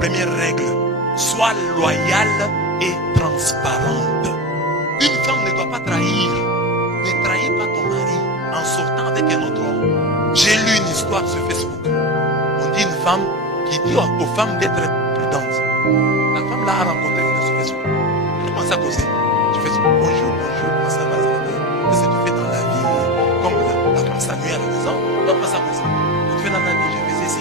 Première règle, sois loyale et transparente. Une femme ne doit pas trahir. Ne trahis pas ton mari en sortant avec un autre homme. J'ai lu une histoire sur Facebook. On dit une femme qui dit aux femmes d'être prudentes. La femme là a rencontré une sur Facebook. Elle commence à causer. Tu fais bonjour, comment ça va, qu'est-ce que tu fais dans la vie? Comme la femme s'ennuie à la maison, comment ça causer? Tu fais dans la vie, je fais ceci,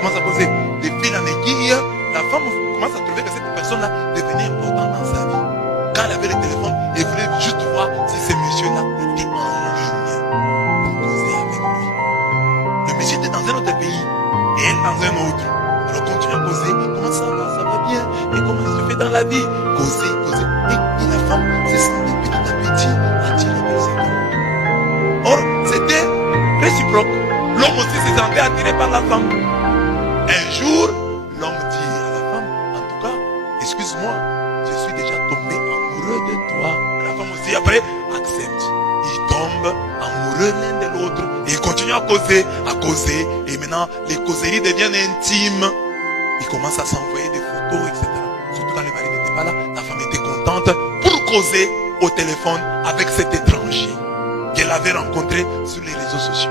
commence à causer. De fil en aiguille, la femme commence à trouver que cette personne-là devenait importante dans sa vie. Quand elle avait le téléphone, elle voulait juste voir si ce monsieur-là était en ligne pour causer avec lui. Le monsieur était dans un autre pays et elle dans un autre. Alors continue à causer. Comment ça va bien? Et comment ça se fait dans la vie? Causer. Et la femme s'est sentie petit à petit attirée par cet homme. Or, c'était réciproque. L'homme aussi se sentait attiré par la femme. Un jour, l'homme dit à la femme, en tout cas, excuse-moi, je suis déjà tombé amoureux de toi. La femme aussi, après, accepte. Ils tombent amoureux l'un de l'autre. Et ils continuent à causer. Et maintenant, les causeries deviennent intimes. Ils commencent à s'envoyer des photos, etc. Surtout quand le mari n'était pas là, la femme était contente pour causer au téléphone avec cet étranger qu'elle avait rencontré sur les réseaux sociaux,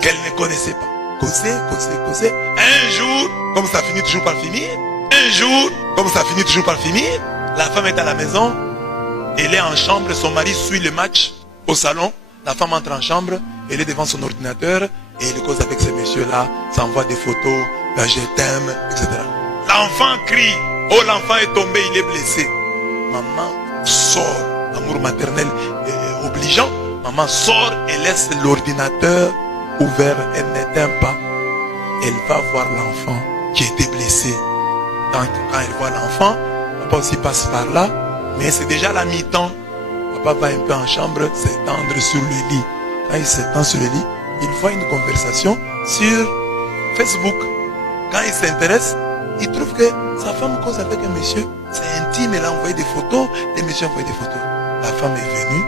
qu'elle ne connaissait pas. Causer. Un jour, comme ça finit toujours par finir, la femme est à la maison, elle est en chambre, son mari suit le match au salon, la femme entre en chambre, elle est devant son ordinateur, et elle cause avec ces messieurs-là, s'envoie des photos, je t'aime, etc. L'enfant crie, oh l'enfant est tombé, il est blessé. Maman sort, amour maternel obligeant, maman sort et laisse l'ordinateur ouvert, elle n'éteint pas. Elle va voir l'enfant qui était blessé. Quand elle voit l'enfant, papa aussi passe par là, mais c'est déjà la mi-temps. Papa va un peu en chambre s'étendre sur le lit. Quand il s'étend sur le lit, il voit une conversation sur Facebook. Quand il s'intéresse, il trouve que sa femme cause avec un monsieur. C'est intime, elle a envoyé des photos, les messieurs ont envoyé des photos. La femme est venue.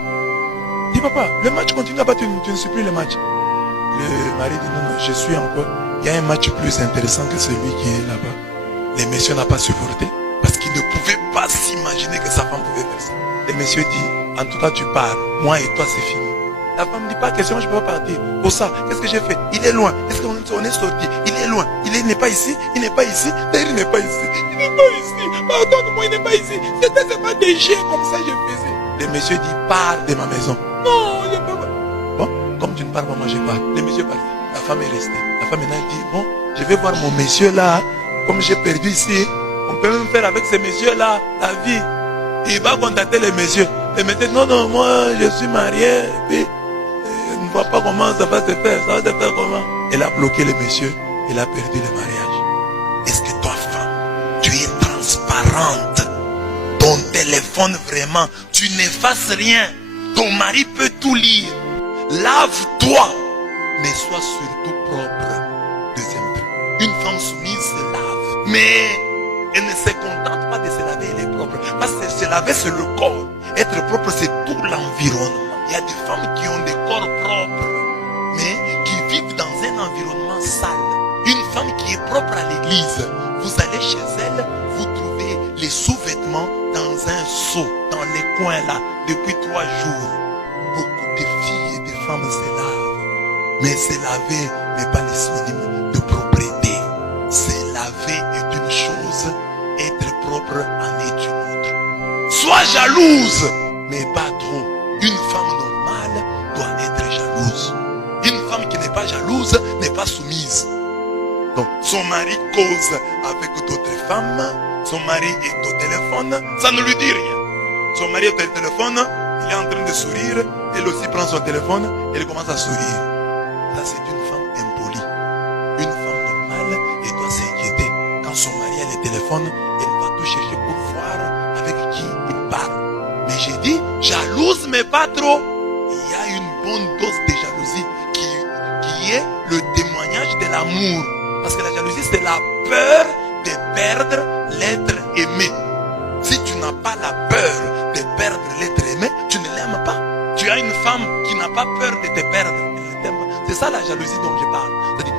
Dit papa, le match continue là-bas, tu ne suis plus le match. Le mari dit non, je suis encore. Il y a un match plus intéressant que celui qui est là-bas. Les messieurs n'ont pas supporté parce qu'ils ne pouvaient pas s'imaginer que sa femme pouvait faire ça. Les messieurs disent, en tout cas tu pars, moi et toi c'est fini. La femme dit pas question, je ne peux pas partir. Pour ça, qu'est-ce que j'ai fait? Il est loin. Est-ce qu'on est sorti? Il est loin. Il n'est pas ici. Il n'est pas ici. Il n'est pas ici. Il n'est pas ici. Pardonne-moi, il n'est pas ici. C'était pas des chiens comme ça je faisais. Les messieurs disent, pars de ma maison. Non, je ne peux pas. Bon, comme tu ne pars pas, moi je pars. Les messieurs partent. La femme est restée. La femme maintenant dit, bon, je vais voir mon monsieur là. Comme j'ai perdu ici, on peut même faire avec ces messieurs là la vie. Il va contacter les messieurs. Les messieurs disent, non, moi je suis marié. Et puis, je ne vois pas comment ça va se faire. Ça va se faire comment? Elle a bloqué les messieurs. Elle a perdu le mariage. Est-ce que toi, femme, tu es transparente? Ton téléphone vraiment, tu n'effaces rien. Ton mari peut tout lire. Lave-toi, mais sois surtout propre. Deuxième truc. Une femme soumise se lave, mais elle ne se contente pas de se laver, elle est propre. Parce que se laver, c'est le corps. Être propre, c'est tout l'environnement. Il y a des femmes qui ont des corps propres, mais qui vivent dans un environnement sale. Une femme qui est propre à l'église, vous allez chez elle, vous trouvez les sous-vêtements dans un seau, dans les coins là, depuis 3 jours. Beaucoup de filles et de femmes se lavent. Mais se laver n'est pas le synonyme de propreté. Se laver est une chose, être propre en est une autre. Sois jalouse, mais pas trop. Une femme normale doit être jalouse. Une femme qui n'est pas jalouse n'est pas soumise. Donc, son mari cause avec d'autres femmes, son mari est au téléphone, ça ne lui dit rien. Son mari est au téléphone, il est en train de sourire, elle aussi prend son téléphone, elle commence à sourire. Ça, c'est une femme impolie. Une femme normale, elle doit s'inquiéter. Quand son mari a le téléphone, elle va tout chercher pour voir avec qui il parle. Mais j'ai dit, jalouse mais pas trop. Il y a une bonne dose de jalousie qui est le témoignage de l'amour. Parce que la jalousie, c'est la peur de perdre l'être aimé. Si tu n'as pas la peur de perdre l'être aimé, tu ne l'aimes pas. Tu as une femme qui n'a pas peur de te perdre. Elle ne t'aime pas. C'est ça la jalousie dont je parle. C'est-à-dire,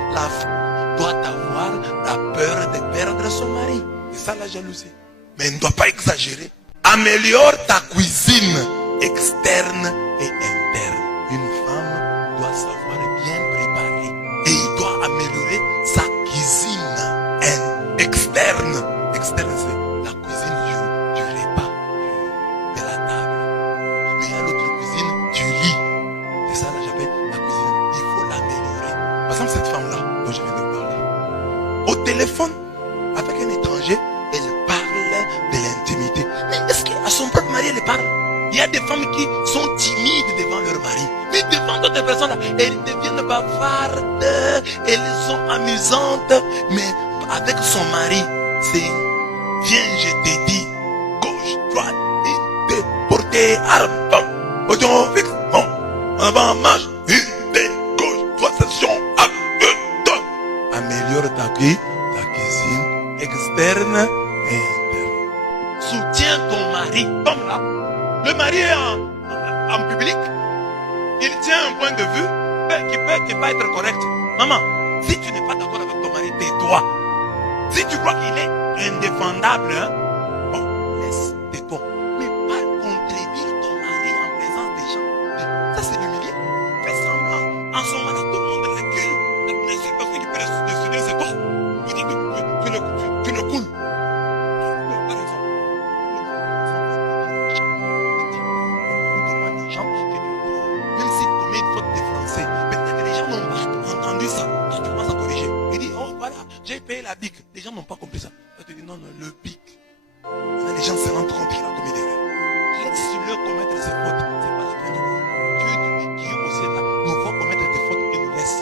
doit avoir la peur de perdre son mari. C'est ça la jalousie. Mais elle ne doit pas exagérer. Améliore ta cuisine externe et interne. Une femme doit savoir bien préparer. Et il doit améliorer sa cuisine externe. Externe, c'est la cuisine du repas, de la table. Mais il y a l'autre cuisine du lit. C'est ça, là, j'appelle la cuisine. Il faut l'améliorer. Par exemple, cette femme-là, dont je viens de parler, au téléphone, avec un étranger, elle parle de l'intimité. Mais est-ce qu'à son propre mari, elle parle? Il y a des femmes qui sont timides devant leur mari. Mais devant d'autres personnes, elles deviennent bavardes, elles sont amusantes. Mais avec son mari, c'est viens, je te dis, gauche, droite, une, deux, portez, arme, bouton fixe, bon, avant, marche, une, deux, gauche, droite, session, up, deux. Améliore ta cuisine externe et interne. Soutiens ton mari, comme là. Le mari est en public, il tient un point de vue qui peut pas être correct. Maman, si tu n'es pas d'accord avec ton mari, tais-toi. Si tu crois qu'il est indéfendable, hein, bon, laisse, tais-toi. Mais pas contredire ton mari en présence des gens. Ça, c'est l'humilier. Fais semblant. En ce moment-là, tout le monde recule. La seule personne qui peut se dire, c'est toi. Tu ne coules. Par exemple, même s'il commet une faute de français, peut-être que les gens n'ont pas entendu ça. Toi, tu commences à corriger. Il dit, oh voilà, j'ai payé la bic. Les gens n'ont pas compris ça. Toi, tu dis, non, le bic. Les gens se rendent compte qu'il a commis des erreurs. Laisse-le commettre ses fautes. C'est pas la peine de nous. Dieu qui est au ciel là, nous va commettre des fautes et nous laisse.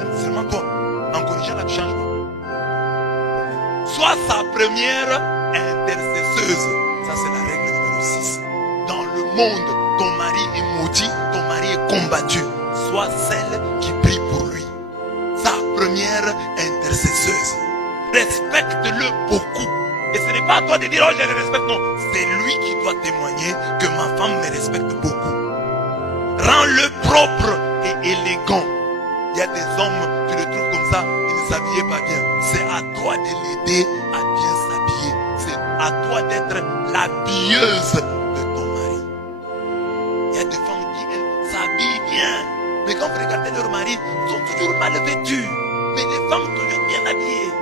Et seulement toi, en corrigeant là, tu changes pas. Sois sa première intercesseuse. Ça, c'est la règle numéro 6. Dans le monde, ton mari est maudit, ton mari est combattu. Sois celle qui prie pour lui. Sa première intercesseuse. Respecte-le beaucoup. Et ce n'est pas à toi de dire, oh, je le respecte. Non, c'est lui qui doit témoigner que ma femme me respecte beaucoup. Rends-le propre et élégant. Il y a des hommes, tu les trouves comme ça, ils ne s'habillaient pas bien. C'est à toi de l'aider à bien s'habiller. C'est à toi d'être l'habilleuse de ton mari. Il y a des femmes qui, elles, s'habillent bien. Mais quand vous regardez leur mari, ils sont toujours mal vêtus. Mais les femmes toujours bien habillées.